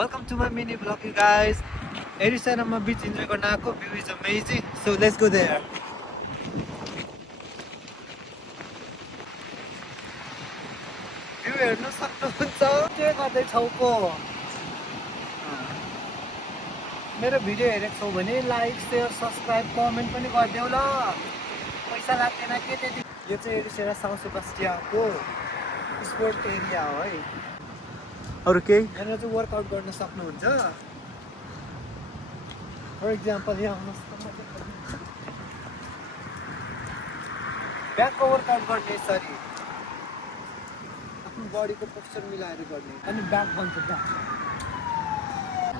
Welcome to my mini vlog, you guys. Erisanama beach enjoy गर्न आएको. View is amazing. So let's go there. View हेर्न सक्नुहुन्छ. के गर्दैछौ पो? मेरो भिडियो हेरेको छौ भने लाइक, शेयर, सब्स्क्राइब, कमेन्ट पनि गरिदेऊ ल. पैसा लाग्दैन के त्यति. यो चाहिँ एरिसेरा साउथ सेबास्टियानको स्पोर्ट एरिया हो है. अरु केही यहाँनिर चाहिँ वर्कआउट गर्न सक्नुहुन्छ. फर इक्जाम्पल यहाँ आउनुहोस् त. ब्याकको वर्कआउट गर्ने यसरी आफ्नो बडीको पोस्चर मिलाएर गर्ने अनि ब्याक बन्छ ब्याक.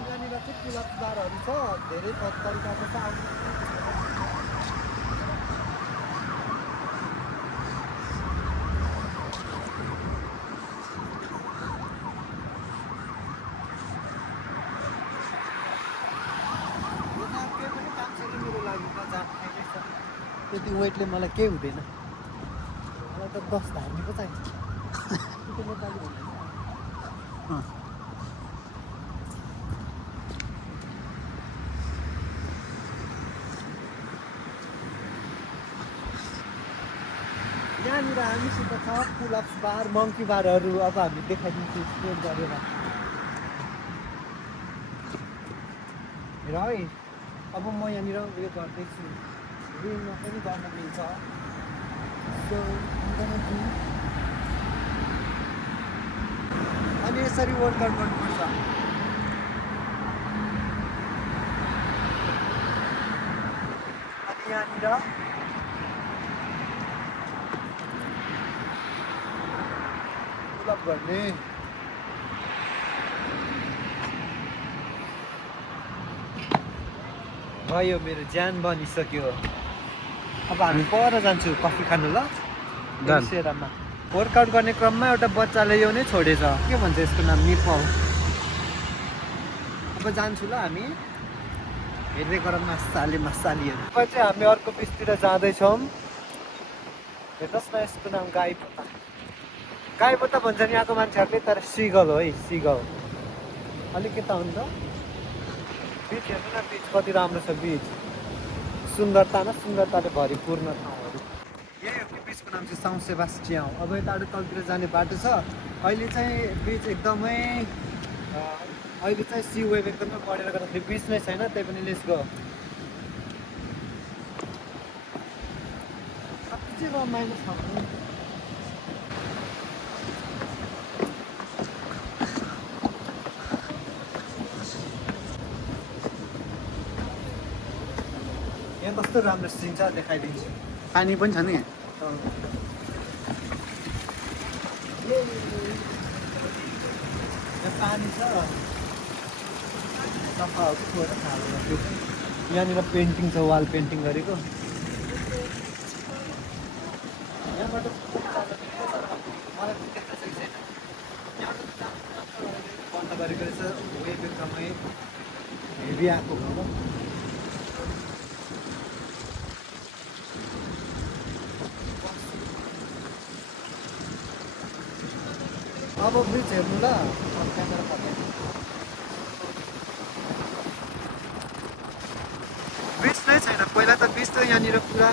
यहाँनिर चाहिँ पुलअप बारहरू छ. धेरै तरिकाको छ. त्यति वेटले मलाई केही हुँदैन. मलाई त 10 धार्ने पो चाहिन्छ. यहाँनिर हामीसित छ पुलअप्स बार, मङ्की बारहरू. अब हामी देखाइदिन्छु एक्सप्लोर गरेर. हेर है, अब म यहाँनिर उयो गर्दैछु. रुममा पनि गर्न मिल्छ. सो अनि यसरी वर्कआउट गर्नुपर्छ. अनि यहाँनिर पुलअप गर्ने. भयो, मेरो ज्यान बनिसक्यो. अब हामी पर जान्छु कफी खानु ल. एरिसेरामा वर्कआउट गर्ने क्रममा एउटा बच्चाले यो नै छोडेछ. के भन्छ यसको नाम? निपल. अब जान्छु ल हामी. हेर्दै गर मसालीहरू. अब चाहिँ हामी अर्को पिचतिर जाँदैछौँ. हेर्नुहोस् न, यसको नाम गाईपोता. गाईपोता भन्छ नि यहाँको मान्छेहरूले, तर सिगल हो है. सिगल अलिक यता हुन्छ. बिच हेर्नु न, बिच कति राम्रो छ. बिच सुन्दरताले भरिपूर्ण ठाउँहरू. यही हो कि बिचको नाम चाहिँ साउथ सेबास्टिया हो. अब यता तलतिर जाने बाटो छ. अहिले चाहिँ बिच एकदमै अहिले चाहिँ सी वेभ एकदमै बढेर गर्दाखेरि बिच नै छैन. त्यही पनि लेट्स गो. कति चाहिँ रमाइलो छ. यहाँ कस्तो राम्रो सिन छ, देखाइदिन्छु. पानी पनि छ नि. यहाँ पानी छ. सफा हो कि छोएर खाएको. यहाँनिर पेन्टिङ छ, वाल पेन्टिङ गरेको. यहाँबाट मलाई देख्न सकिँदैन. बन्द गरेको रहेछ. वेभ एकदमै हेभी आएको हो. अब ब्रिज हेर्नु ल. क्यामेरा पक्कै ब्रिज नै छैन. पहिला त ब्रिज थियो यहाँनिर, पुरा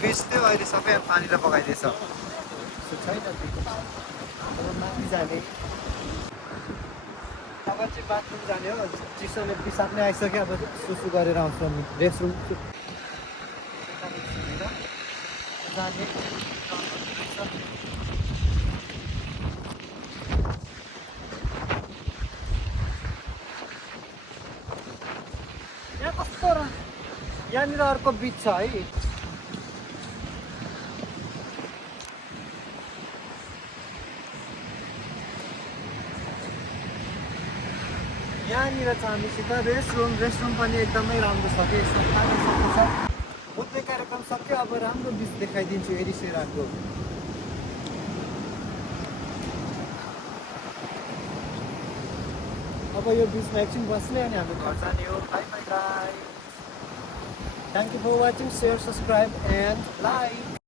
ब्रिज थियो. अहिले सबै पानीले बगाइदिएछ. छैन. अब माथि जाने. अब चाहिँ बाथरुम जाने हो. चिसोले पिसाब नै आइसक्यो. अब सुसु गरेर आउँछ नि. रेस्टरुम जाने. यहाँ कस्तो यहाँनिर अर्को बिच छ है. यहाँनिर छ हामीसित रेस्टरुम पनि एकदमै राम्रो छ कि. खाना सक्छ. बुझ्ने कार्यक्रम सक्यो. अब राम्रो बिच देखाइदिन्छु एरिसेराको. अब यो बिचमा एकछिन बस्ने अनि हाम्रो घर जाने हो. By by guys. Thank you for watching. Share, subscribe and like.